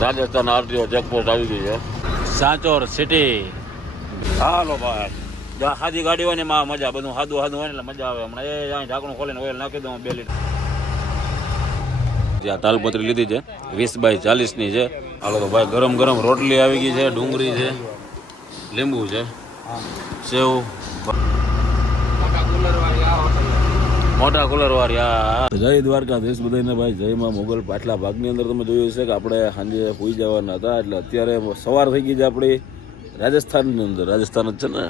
Rajasthan RTO checkpost આવી ગઈ છે. સાચોર સિટી હાલો ભાઈ. જ્યાં સાદી ગાડી હોય ને માં મજા, બધું સાદું સાદું હોય ને એટલે મજા આવે. હમણાં એ અહીં ઢાંકણું ખોલીને ઓઇલ નાખી દઉં, બે લીટર. તાલપત્રી લીધી છે, વીસ બાય ચાલીસની છે. હાલો તો ભાઈ ગરમ ગરમ રોટલી આવી ગઈ છે, ડુંગળી છે, લીંબુ છે, સેવ મોટા કુલર વાળી આ જય દ્વારકાધીશ બધાને ભાઈ. જયમાં મોગલ પાટલા ભાગની અંદર તમે જોયું છે કે આપણે સાંજે હોઈ જવાના હતા. એટલે અત્યારે સવાર થઈ ગઈ છે આપણી રાજસ્થાનની અંદર. રાજસ્થાન જ છે ને?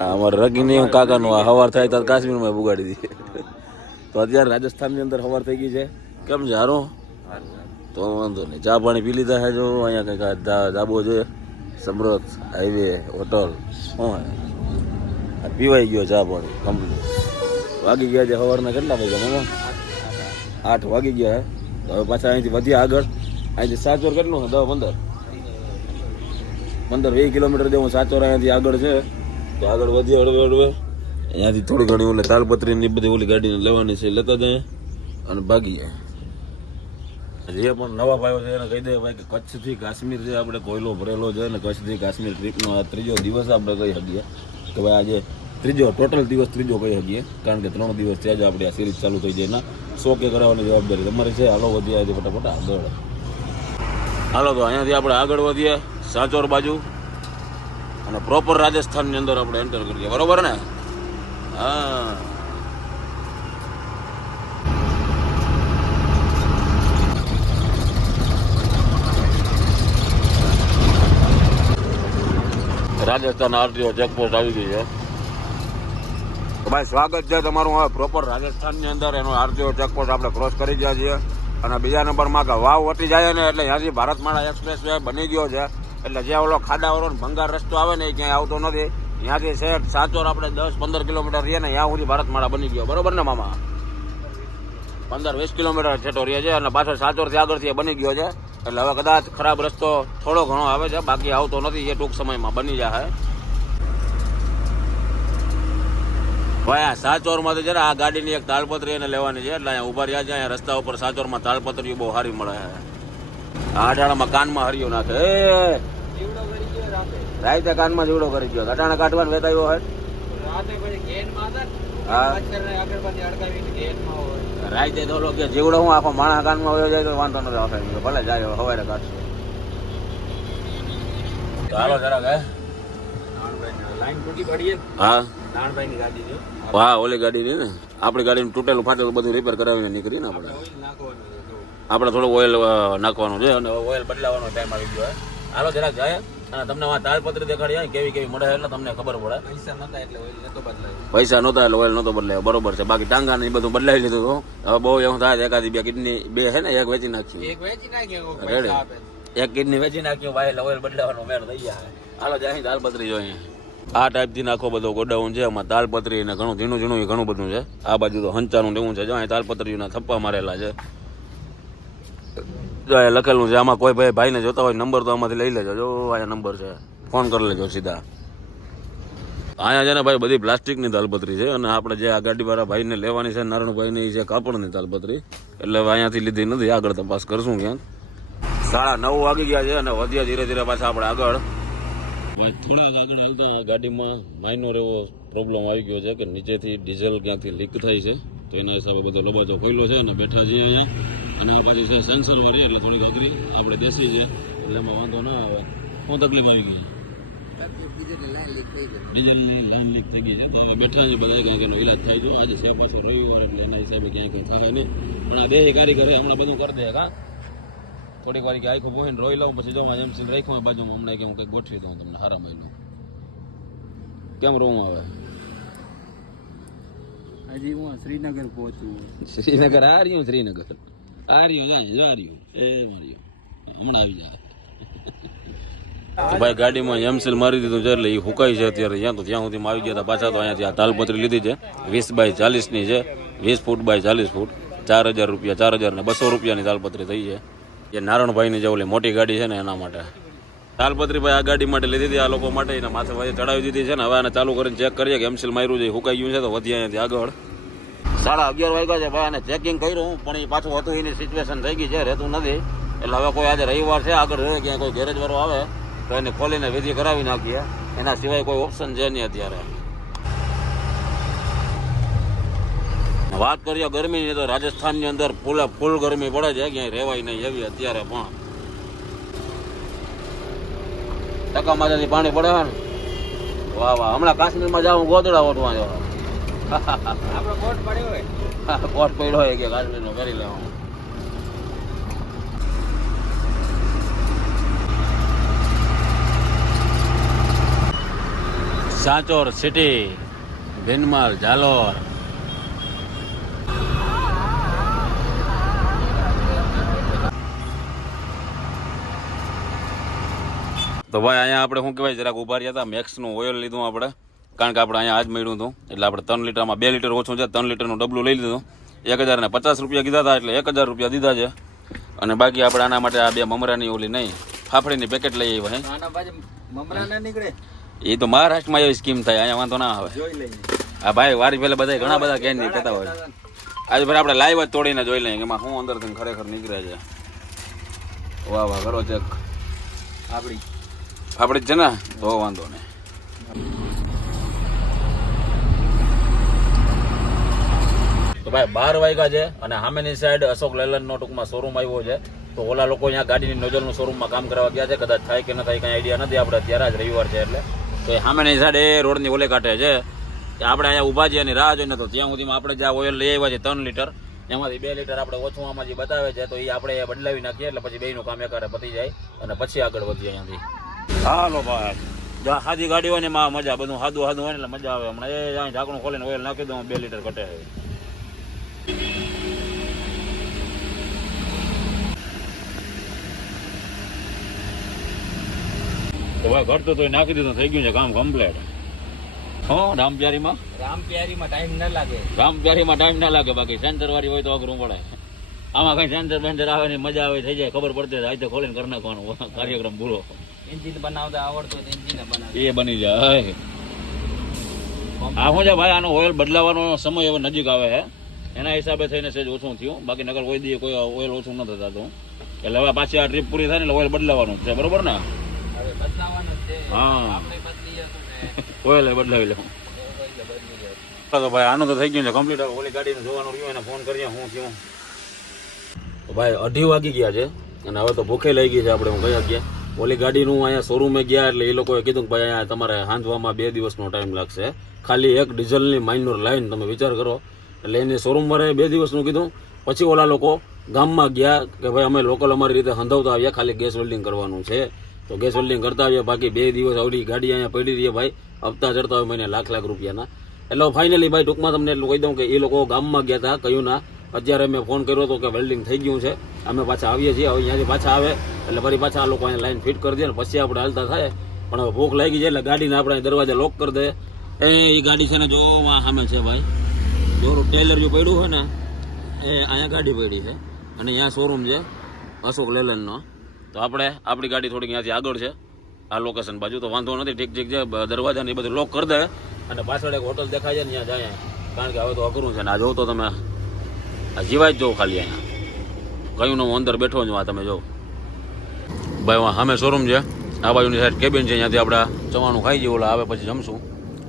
હા, અમારે રગીની કાકાનું સવાર થાય ત્યારે કાશ્મીરમાં બુગાડી દીધી તો અત્યારે રાજસ્થાનની અંદર સવાર થઈ ગઈ છે. કેમ છે? હારો? તો વાંધો નહીં. ચા પાણી પી લીધા છે જો. અહીંયા કંઈક ધાબો છે. સમૃદ્ધ હાઈવે હોટલ. શું પીવાઈ ગયો ચા પાણી. કમ્પ્લીટ વાગી ગયા છે, સવારના કેટલા વાગ્યા મામા? આઠ વાગી ગયા હે. હવે પાછા અહીંથી વધ્યા આગળ. અહીંથી સાચોર કેટલું છે? દસ, પંદર? પંદર, વીસ કિલોમીટર જેવું સાચોર અહીંયાથી આગળ છે. તો આગળ વધીએ, હળવે હળવે. અહીંયાથી થોડી ઘણી ઓલે તાલપત્રીની બધી ઓલી ગાડીને લેવાની છે લેતા જાય અને ભાગી જાય. જે પણ નવા ભાઈઓ છે, એને કહી દે ભાઈ કે કચ્છથી કાશ્મીર છે, આપણે કોયલો ભરેલો છે અને કચ્છથી કાશ્મીર ટ્રીપનો આ ત્રીજો દિવસ આપણે કહી શકીએ કે ભાઈ આજે ત્રીજો, ટોટલ દિવસ ત્રીજો કહી શકીએ કારણ કે ત્રણ દિવસ ત્યાં જ આપણે આ સિરીઝ ચાલુ થઈ જાય ના સો કે કરાવવાની જવાબદારી તમારી છે? હાલો, વધીએ આજે ફટાફટ આગળ. હાલો, તો અહીંયાથી આપણે આગળ વધીએ. સાચોર બાજુ. અને પ્રોપર રાજસ્થાનની અંદર આપણે એન્ટર કરીએ. બરોબર ને? હા. રાજસ્થાન આરટીઓ ચેકપોસ્ટ આવી ગઈ છે. ભાઈ, સ્વાગત છે તમારું હવે પ્રોપર રાજસ્થાનની અંદર. એનો આરટીઓ ચેકપોસ્ટ આપણે ક્રોસ કરી ગયા છીએ. અને બીજા નંબરમાં કે વાવ વટી જાય ને એટલે ત્યાંથી ભારતમાળા એક્સપ્રેસ વે બની ગયો છે. એટલે જે ઓલો ખાડાવાળો ભંગાર રસ્તો આવે ને એ ક્યાંય આવતો નથી. ત્યાંથી શહેર સાચોર આપણે દસ પંદર કિલોમીટર રહીએ ને ત્યાં સુધી ભારતમાળા બની ગયો. બરોબર ને મામા? પંદર વીસ કિલોમીટર છેટો રહે છે અને પાછળ સાચોરથી આગળથી એ બની ગયો છે. એટલે હવે કદાચ ખરાબ રસ્તો થોડો ઘણો આવે છે. બાકી આવતો નથી, એ ટૂંક સમયમાં બની જાય. ભાઈ આ સાચોરમાં તો છે ને આ ગાડીની એક તાલપત્રી એને લેવાની છે. એટલે અહીંયા ઊભા રહ્યા છે અહીંયા રસ્તા ઉપર સાચોરમાં તાલપત્રી બહુ સારી મળે છે. આ અટાણામાં કાનમાં હરિયો નાખે. રાતે રાઈતે કાનમાં જીવડો કરી ગયો. અટાણા કાઢવાનું વેતાયો હોય? રાતે રાઈતે તો કે જીવડો હું આખો માણા કાનમાં વયો જાય તો વાંધો નથી આવે ભલે જાય હવારે કાઢશે. ચાલો જરાક હે? હા. હા ઓલી ગાડી ને આપણી ગાડીનું તૂટેલું ફાટેલું બધું રિપેર કરાવીને નીકળી ને આપણે. આપણે થોડું ઓઇલ નાખવાનું છે અને ઓઇલ બદલાવાનો ટાઈમ આવી ગયો હાલો જરાક જાય અને તમને આ તાલપત્રી દેખાડી હોય કેવી કેવી મળે એટલે તમને ખબર પડે. પૈસા નહોતા એટલે ઓઇલ નહોતો બદલાયો. બરોબર છે. બાકી ટાંગા ને એ બધું બદલાવી લીધું હતું. હવે બહુ એવું થાય એકાદી બે કિડની બે છે ને એક વેચી નાખ્યું. રેડી એક કિડની વેચી નાખ્યું ભાઈ ઓઇલ બદલાવાનો મેળ થઈ ગયા હાલો જાય તાલપત્રી જોઈએ આ ટાઈપથી નાખો બધો ગોડાઉન છે એમાં તાલપત્રી ને ઘણું ઝીણું ઝીણું ઘણું બધું છે. આ બાજુ તો હંચાનું એવું છે, જો અહીં તાલપત્રીના થપ્પા મારેલા છે. જો અહીંયા લખેલું છે, આમાં કોઈ ભાઈ ભાઈને જોતા હોય નંબર તો આમાંથી લઈ લેજો. જો અહીંયા નંબર છે, ફોન કરી લેજો સીધા. અહીંયા છે ને ભાઈ બધી પ્લાસ્ટિકની તાલપત્રી છે અને આપણે જે આ ગાડીવાળા ભાઈને લેવાની છે, નારણભાઈને એ છે કાપડની તાલપત્રી. એટલે હવે અહીંયાથી લીધી નથી, આગળ તપાસ કરશું ક્યાંક. સાડા નવ વાગી ગયા છે અને વધ્યા ધીરે ધીરે પાછા આપણે આગળ. થોડાક આગળ હાલતા ગાડીમાં માઇનોર એવો પ્રોબ્લેમ આવી ગયો છે કે નીચેથી ડીઝલ ક્યાંથી લીક થાય છે, તો એના હિસાબે બધો લબાજો ખોલ્યો છે અને બેઠા છીએ અહીંયા. અને આ પાછી છે સેન્સર વાળી, એટલે થોડીક અઘરી. આપણે દેશી છે, એટલે એમાં વાંધો ના આવે. શું તકલીફ આવી ગઈ? ડીઝલની લાઈન લીક થઈ ગઈ છે. તો હવે બેઠા છે બધા, ક્યાંક એનો ઈલાજ થાય છે. આજે છે પાછો રવિવાર, એટલે એના હિસાબે ક્યાંય કંઈ થાય નહીં. પણ આ દેહી કારીગરે હમણાં બધું કરી દે કા થોડીક વાર કે આખું બોહીને રોઈ લઉં પછી જો એમ સીન બાજુ હમણાં કે હું કંઈક ગોઠવી દઉં તમને હારા મહિનો કેમ રોવું આવે હજી હું શ્રીનગર પહોંચું શ્રીનગર? આ રહ્યું શ્રીનગર? આ રહ્યું જાય જો આ રહ્યું. એ માર્યું. હમણાં આવી જાય. તો ભાઈ ગાડીમાં એમસીલ મારી દીધું છે એટલે એ હુકાય છે અત્યારે. ત્યાં તો ત્યાં સુધીમાં આવી ગયા હતા પાછા તો અહીંયાથી આ તાલપત્રી લીધી છે. વીસ બાય ચાલીસની છે. વીસ ફૂટ બાય ચાલીસ ફૂટ. ચાર હજાર રૂપિયા ચાર હજાર ને બસો રૂપિયાની તાલપત્રી થઈ છે. જે નારણભાઈની જે ઓલી મોટી ગાડી છે ને એના માટે. તાલપત્રીભાઈ આ ગાડી માટે લીધી હતી, આ લોકો માટે. એના માથે ભાઈ ચડાવી દીધી છે ને. હવે આને ચાલુ કરીને ચેક કરીએ કે એમસીલ માર્યું છે હુકાઈ ગયું છે તો વધી અહીંયાથી આગળ. સાડા અગિયાર વાગ્યા છે ભાઈ, આને ચેકિંગ કર્યું પણ એ પાછું હતું એની સિચ્યુએશન થઈ ગઈ છે, રહેતું નથી. એટલે હવે કોઈ આજે રવિવાર છે, આગળ રહે, ક્યાંય કોઈ ગેરેજ વાળો આવે, તો એને ખોલીને વિધિ કરાવી નાખીએ. એના સિવાય કોઈ ઓપ્શન છે નહીં અત્યારે. વાત કરીએ ગરમીની તો રાજસ્થાનની અંદર ફૂલે ફૂલ ગરમી પડે છે ક્યાંય રહેવાય નહીં એવી અત્યારે પણ. ટકા માજાથી પાણી પડે ને? વાહ વાહ હમણાં કાશ્મીરમાં જાઉં ગોદડા ઓટવા જવા આપણો કોટ પડ્યો હોય. કોટ પડ્યો હોય કે કાશ્મીરનો કરી લેવાનું સાચોર સિટી ભીનમાર ઝાલોર. તો ભાઈ અહીંયા આપણે શું કહેવાય જરાક ઊભા રહ્યા હતા મેક્સનું ઓઇલ લીધું આપણે. કારણ કે આપણે અહીંયા આજ મળ્યું હતું. એટલે આપણે ત્રણ લીટરમાં બે લીટર ઓછું છે ત્રણ લીટરનું ડબલું લઈ લીધું. એક હજારને પચાસ રૂપિયા કીધા હતા એટલે એક હજાર રૂપિયા દીધા છે. અને બાકી આપણે આના માટે આ બે મમરાની ઓલી નહીં ફાફડીની પેકેટ લઈ આવ્યા મમરા ના નીકળે? એ તો મહારાષ્ટ્રમાં એવી સ્કીમ થાય અહીંયા વાંધો ના આવે. હા આ ભાઈ વારી પહેલા બધા ઘણા બધા કેન કહેતા હોય. આજે ભાઈ આપણે લાઈવ જ તોડીને જોઈ લઈએ એમાં શું અંદરથી ખરેખર નીકળે છે. વાહ વાહ કરો ચેક આપડી. ફાફડી જ છે ને તો વાંધો નહીં. તો ભાઈ બાર વાગ્યા છે અને સામેની સાઈડ અશોક લેલનનો ટૂંકમાં શોરૂમ આવ્યો છે. તો ઓલા લોકો અહીંયા ગાડીની નોઝલનું શોરૂમમાં કામ કરવા ગયા છે. કદાચ થાય કે ન થાય કંઈ આઈડિયા નથી. આપણે અત્યારે જ રવિવાર છે એટલે. તો સામેની સાઈડ એ રોડની ઓલે કાંઠે છે. કે આપણે અહીંયા ઊભા છીએ અને રાહ જોઈને તો ત્યાં સુધીમાં આપણે જ્યાં ઓઇલ લઈ આવ્યા છે ત્રણ લીટર એમાંથી બે લીટર આપણે ઓછું આમાં જે બતાવે છે તો એ આપણે બદલાવી નાખીએ એટલે પછી બેનું કામ એકારે પતી જાય અને પછી આગળ વધીએ અહીંયાથી. હાલો ભાઈ. સાદી ગાડી હોય ને માં મજા બધું સાદું સાદું હોય ને એટલે મજા આવે. હમણાં એ અહીં ઢાંકણું ખોલીને ઓઇલ નાખી દઉં બે લીટર ઘટે તો ભાઈ ઘટતું તો નાખી દીધું થઈ ગયું છે કામ કમ્પ્લીટ હો રામપ્યારીમાં? રામપ્યારીમાં ટાઈમ ના લાગે. રામપ્યારીમાં ટાઈમ ના લાગે બાકી સેન્ટર વાળી હોય તો અઘરું પડે. આમાં કઈ સેન્ટર બેન્ટર આવે ને મજા આવે થઈ જાય ખબર પડતી હોય, ખોલીને કરી નાખવાનું. કાર્યક્રમ પૂરો એન્જિન બનાવતા આવડતો હોય એન્જિન બનાવે. એ બની જાય. આ શું છે ભાઈ આનો ઓઇલ બદલાવાનો સમય હવે નજીક આવે છે એના હિસાબે થઈને સેજ ઓછું થયું. બાકી નગર કોઈ દી કોઈ ઓઇલ ઓછું ન થતા હતું એટલે હવે પાછી આ ટ્રીપ પૂરી થાય ને એટલે ઓઇલ બદલાવાનું છે. બરોબર ને? હા. ઓઇલ બદલાવી લેવું. એટલે તો ભાઈ આનું તો થઈ ગયું છે કમ્પ્લીટ ઓલી ગાડીને જોવાનું રહ્યું એને ફોન કરીએ હું થયું. તો ભાઈ અઢી વાગી ગયા છે. અને હવે તો ભૂખે લઈ ગઈ છે આપણે હું ગયા ગયા ઓલી ગાડીનું અહીંયા શોરૂમે ગયા એટલે એ લોકોએ કીધું કે ભાઈ અહીંયા તમારે હાંધવામાં બે દિવસનો ટાઈમ લાગશે. ખાલી એક ડીઝલની માઇનર લાઈન તમે વિચાર કરો. એટલે એને શોરૂમવાળાએ બે દિવસનું કીધું. પછી ઓલા લોકો ગામમાં ગયા કે ભાઈ અમે લોકલ અમારી રીતે હંધાવતા આવ્યા, ખાલી ગેસ વેલ્ડિંગ કરવાનું છે. તો ગેસ વેલ્ડિંગ કરતા આવ્યા, બાકી બે દિવસ આવડી ગાડી અહીંયા પડી રહી ભાઈ. હપ્તા ચડતા હોય મહિને લાખ લાખ રૂપિયાના. એટલે ફાઇનલી ભાઈ ટૂંકમાં તમને એટલું કહી દઉં કે એ લોકો ગામમાં ગયા હતા કહ્યું ના અત્યારે મેં ફોન કર્યો હતો કે વેલ્ડિંગ થઈ ગયું છે. અમે પાછા આવીએ છીએ. હવે અહીંયાથી પાછા આવે. એટલે ફરી પાછા આ લોકો અહીંયા લાઈન ફિટ કરી દે ને પછી આપણે હાલતા થાય. પણ હવે ભૂખ લાગી જાય એટલે ગાડીને આપણે દરવાજા લોક કરી દે. એ ગાડી છે ને જો સામે છે ભાઈ. જો ટેલર જો પડ્યું હોય ને, એ અહીંયા ગાડી પડી છે. અને અહીંયા શોરૂમ છે, અશોક લેલનનો. તો આપણે આપણી ગાડી થોડીક અહીંયાથી આગળ છે. આ લોકેશન બાજુ, તો વાંધો નથી, ઠીક ઠીક છે. દરવાજાને એ બધું લોક કરી દે. અને પાછળ એક હોટલ દેખાય છે ને ત્યાં જાય. કારણ કે હવે તો અઘરું છે ને, આ જોવો તો તમે. આ જીવાય જ જોવો ખાલી અહીંયા. કયું હું અંદર બેઠો જ આ તમે જો ભાઈ સામે શોરૂમ છે. આ બાજુની સાઈડ કેબિન છે ત્યાંથી આપણે જમવાનું ખાઈ જઈએ ઓલા આવે પછી જમશું.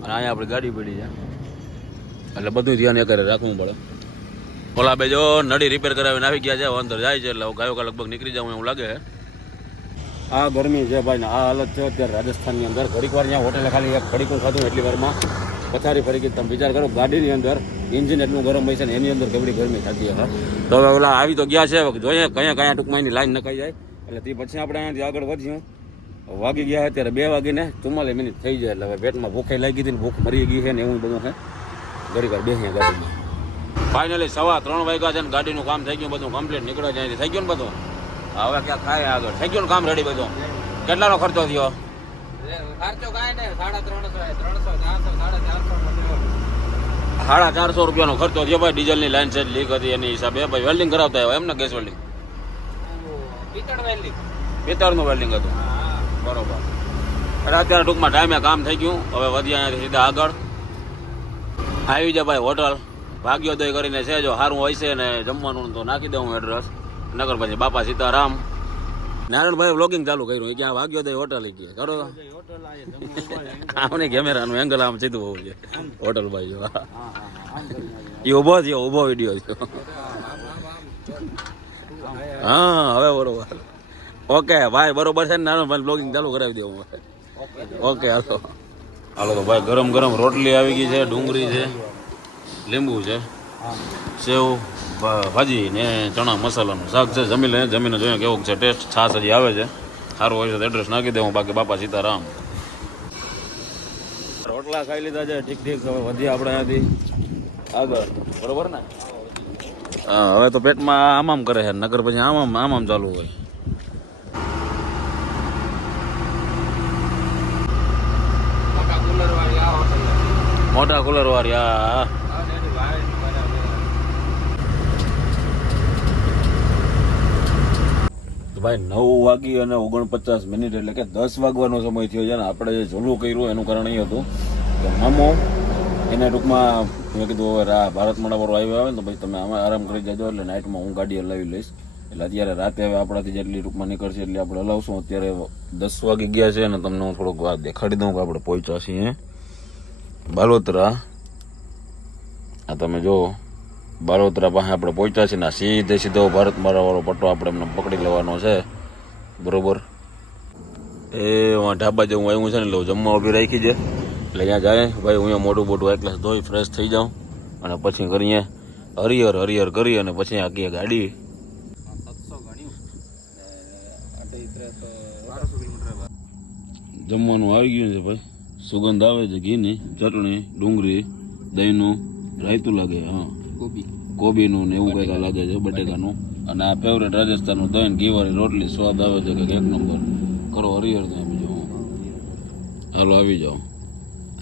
અને અહીંયા આપણી ગાડી પડી છે. એટલે બધું ધ્યાન એ કરે રાખવું પડે. ઓલા બે જો નડી રિપેર કરાવીને આવી ગયા છે અંદર જાય છે એટલે ગાયો કા લગભગ નીકળી જાઉં એવું લાગે આ ગરમી છે ભાઈ ને આ હાલત છે અત્યારે રાજસ્થાનની અંદર. ઘડીક વાર અહીંયા હોટેલે ખાલી એક ઘડીકું ખાધું એટલી વારમાં. પથારી ફરી ગઈ. તમે વિચાર કરો ગાડીની અંદર એન્જિન એટલું ગરમ હોય છે ને એની અંદર કેવડી ગરમી થતી હવે તો હવે ઓલા આવી તો ગયા છે જોઈએ કયા કયા ટૂંકમાં એની લાઈન નખાઈ જાય. એટલે તે પછી આપણે અહીંયાથી આગળ વધ્યું. વાગી ગયા અત્યારે બે વાગીને ચુમ્માલીસ મિનિટ થઈ જાય. એટલે હવે પેટમાં ભૂખે લાગી હતી ને ભૂખ મરી ગઈ છે ને એવું બધું છે. ઘડી વાર બેસીએ ગાડીમાં. ફાઇનલી સવા ત્રણ વાગ્યા છે ને ગાડીનું કામ થઈ ગયું બધું કમ્પ્લીટ નીકળે છે અહીંથી. થઈ ગયું ને બધું? હવે ક્યાં ખાય આગળ? થઈ ગયું ને કામ રેડી બધું? કેટલાનો ખર્ચો થયો? ખર્ચો કાંઈ નહીં સાડા ત્રણસો ત્રણસો ચારસો સાડા ચારસો સાડા ચારસો રૂપિયાનો ખર્ચો થયો. ભાઈ ડીઝલની લાઇન સેટ લીક હતી એની હિસાબે. ભાઈ વેલ્ડિંગ કરાવતા હોય એમને ગેસ વેલ્ડિંગ પિત્તળનું વેલ્ડિંગ હતું. બરોબર. એટલે અત્યારે ટૂંકમાં ટાઈમે કામ થઈ ગયું. હવે વધ્યા અહીંયાથી સીધા આગળ. આવી જાય ભાઈ હોટલ. ભાગ્યોદય કરીને છે જો સારું હોય છે ને જમવાનું તો નાખી દઉં એડ્રેસ નગર પછી બાપા સીતારામ. નારાયણભાઈ વ્લોગિંગ ચાલુ કર્યું. ક્યાં ભાગ્યોદય હોટલ ગયા કરો. આમને કેમેરાનું એંગલ આમ સીધું હોવું છે હોટલ ભાઈ એ ઊભો થયો ઊભો વીડિયો થયો. હા, હવે બરોબર. ઓકે, ભાઈ, બરોબર છે ને? ભાઈ બ્લોગિંગ ચાલુ કરાવી દેવું ઓકે, હાલો. હાલો, તો ભાઈ, ગરમ ગરમ રોટલી આવી ગઈ છે, ડુંગળી છે, લીંબુ છે, સેવ ભાજી ને ચણા મસાલાનું શાક છે. જમી લે, જમીને જોઈએ કેવું છે ટેસ્ટ છાસ હજી આવે છે. સારું હોય છે તો એડ્રેસ નાખી દેવું બાકી બાપા સીતારામ. રોટલા ખાઈ લીધા છે ઠીક ઠીક હવે વધી આપણે અહીંયાથી. આગળ. બરોબર ને? હવે તો પેટમાં આમ આમ કરે છે નગર પછી આમ આમ આમ આમ ચાલુ હોય. મોટા કુલર વાળી હા ભાઈ નવ વાગી અને ઓગણપચાસ મિનિટ એટલે કે દસ વાગવાનો સમય થયો છે ને આપણે જે ઝૂલું કર્યું એનું કારણ એ હતું. કે મામો એને ટૂંકમાં મેં કીધું, હવે રા, ભારત માળાવાળો આવ્યો આવે ને તો ભાઈ તમે આમાં આરામ કરી જજો એટલે નાઇટમાં હું ગાડી હલાવી લઈશ. એટલે અત્યારે રાતે હવે આપણાથી જેટલી ટૂંકમાં નીકળશે એટલે આપણે હલાવશું. અત્યારે દસ વાગે ગયા છે અને તમને હું થોડોક વાત દેખાડી દઉં કે આપણે પહોંચ્યા છીએ. બાલોતરા. આ તમે જો બાલોતરા પાસે આપણે પહોંચ્યા છીએ ને સીધે સીધો ભારત માળાવાળો પટ્ટો આપણે એમને પકડી લેવાનો છે. બરોબર? એ ઢાબા જેવું આવ્યું છે ને એટલે જમવા ઊભી રાખી છે. એટલે અહીંયા જાય ભાઈ હું અહીંયા મોટું મોટું એક ગ્લાસ ધોઈ ફ્રેશ થઈ જાઉં. અને પછી કરીએ હરિહર હરિયર કરી અને પછી આખી ગાડી. જમવાનું આવી ગયું છે ભાઈ. સુગંધ આવે છે ઘીની ચટણી ડુંગળી દહીંનું રાયતું લાગે હા. કોબી. કોબીનું ને એવું કંઈક લાગે છે બટેકાનું. અને આ ફેવરેટ રાજસ્થાનનું દહીં ઘીવાળી રોટલી સ્વાદ આવે છે કે એક નંબર. કરો હરિહર તો બીજું. હાલો આવી જાઓ.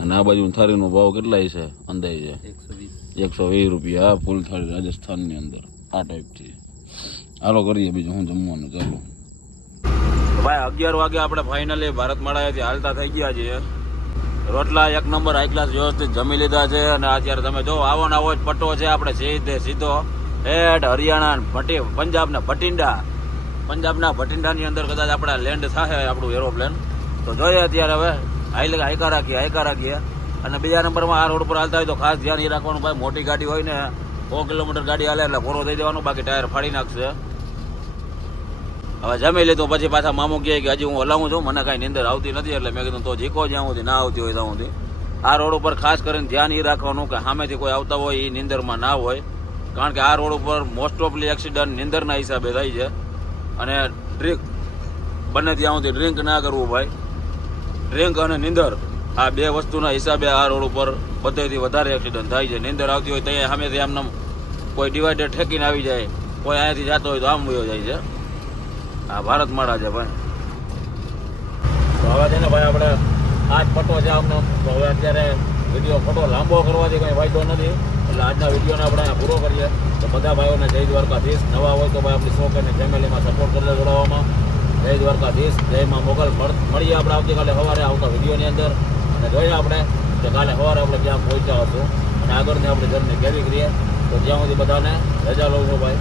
અને આ બાજુ થાળીનો ભાવ કેટલાય છે? અંદાજે? એકસો વીસ. એકસો વીસ રૂપિયા. આ ફૂલ થાળી રાજસ્થાનની અંદર. આ ટાઈપથી. હાલો કરીએ બીજું. હું જમવાનું ચાલુ. ભાઈ અગિયાર વાગે આપણે ફાઇનલી ભારત માળાએથી હાલતા થઈ ગયા છીએ. રોટલા એક નંબર હાઈ ક્લાસ વ્યવસ્થિત જમી લીધા છે અને અત્યારે તમે જો આવો ને આવો જ પટ્ટો છે આપણે સીધે સીધો. હેઠ હરિયાણા ભટી પંજાબના ભટિંડા. પંજાબના ભટિંડાની અંદર કદાચ આપણે લેન્ડ થાય આપણું એરોપ્લેન તો જોઈએ અત્યારે હવે. હાઈ હાઈકા રાખીએ હાઈકા રાખીએ. અને બીજા નંબરમાં આ રોડ પર હાલતા હોય તો ખાસ ધ્યાન એ રાખવાનું ભાઈ, મોટી ગાડી હોય ને, સો કિલોમીટર ગાડી હાલે એટલે પૂરો થઈ દેવાનું, બાકી ટાયર ફાડી નાખશે. હવે જમી લીધું, પછી પાછા મામુ કહે કે હજી હું હલાવું છું, મને કાંઈ નીંદર આવતી નથી, એટલે મેં કીધું તો જીકો જ્યાં સુધી, ના આવતી હોય ત્યાં સુધી. આ રોડ ઉપર ખાસ કરીને ધ્યાન એ રાખવાનું કે સામેથી કોઈ આવતા હોય એ નીંદરમાં ના હોય. કારણ કે આ રોડ ઉપર મોસ્ટ ઓફલી એક્સિડન્ટ નીંદરના હિસાબે થાય છે. અને ડ્રિંક બને ત્યાં સુધી ડ્રિંક ના કરવું ભાઈ. ડ્રિંક અને નીંદર. આ બે વસ્તુના હિસાબે આ રોડ ઉપર બધેથી વધારે એક્સિડન્ટ થાય છે. નીંદર આવતી હોય ત્યાં સામેથી આમને કોઈ ડિવાઈડર ઠેકીને આવી જાય. કોઈ અહીંયાથી જતો હોય તો આમ વયો જાય છે. આ ભારત માળા છે ભાઈ. તો હવે છે ને ભાઈ આપણે આ જ પટ્ટો છે આમનો તો હવે અત્યારે વીડિયો ફોટો લાંબો કરવાથી કંઈ ફાયદો નથી. એટલે આજના વિડીયોને આપણે અહીંયા પૂરો કરીએ. તો બધા ભાઈઓને જય દ્વારકાધીશ. નવા હોય તો ભાઈ આપણી શોખ અને ફેમિલીમાં સપોર્ટ કરજો જોડાવામાં. જય દ્વારકાધીશ, જય માં મોગલ. મળ- મળીએ આપણે આવતીકાલે સવારે આવતા વિડીયોની અંદર. અને જોઈએ આપણે કે કાલે સવારે આપણે ક્યાં પહોંચ્યા હશું. અને આગળની આપણે જર્ની કેવી કરીએ. તો ત્યાં સુધી બધાને રજા લઉં છું ભાઈ.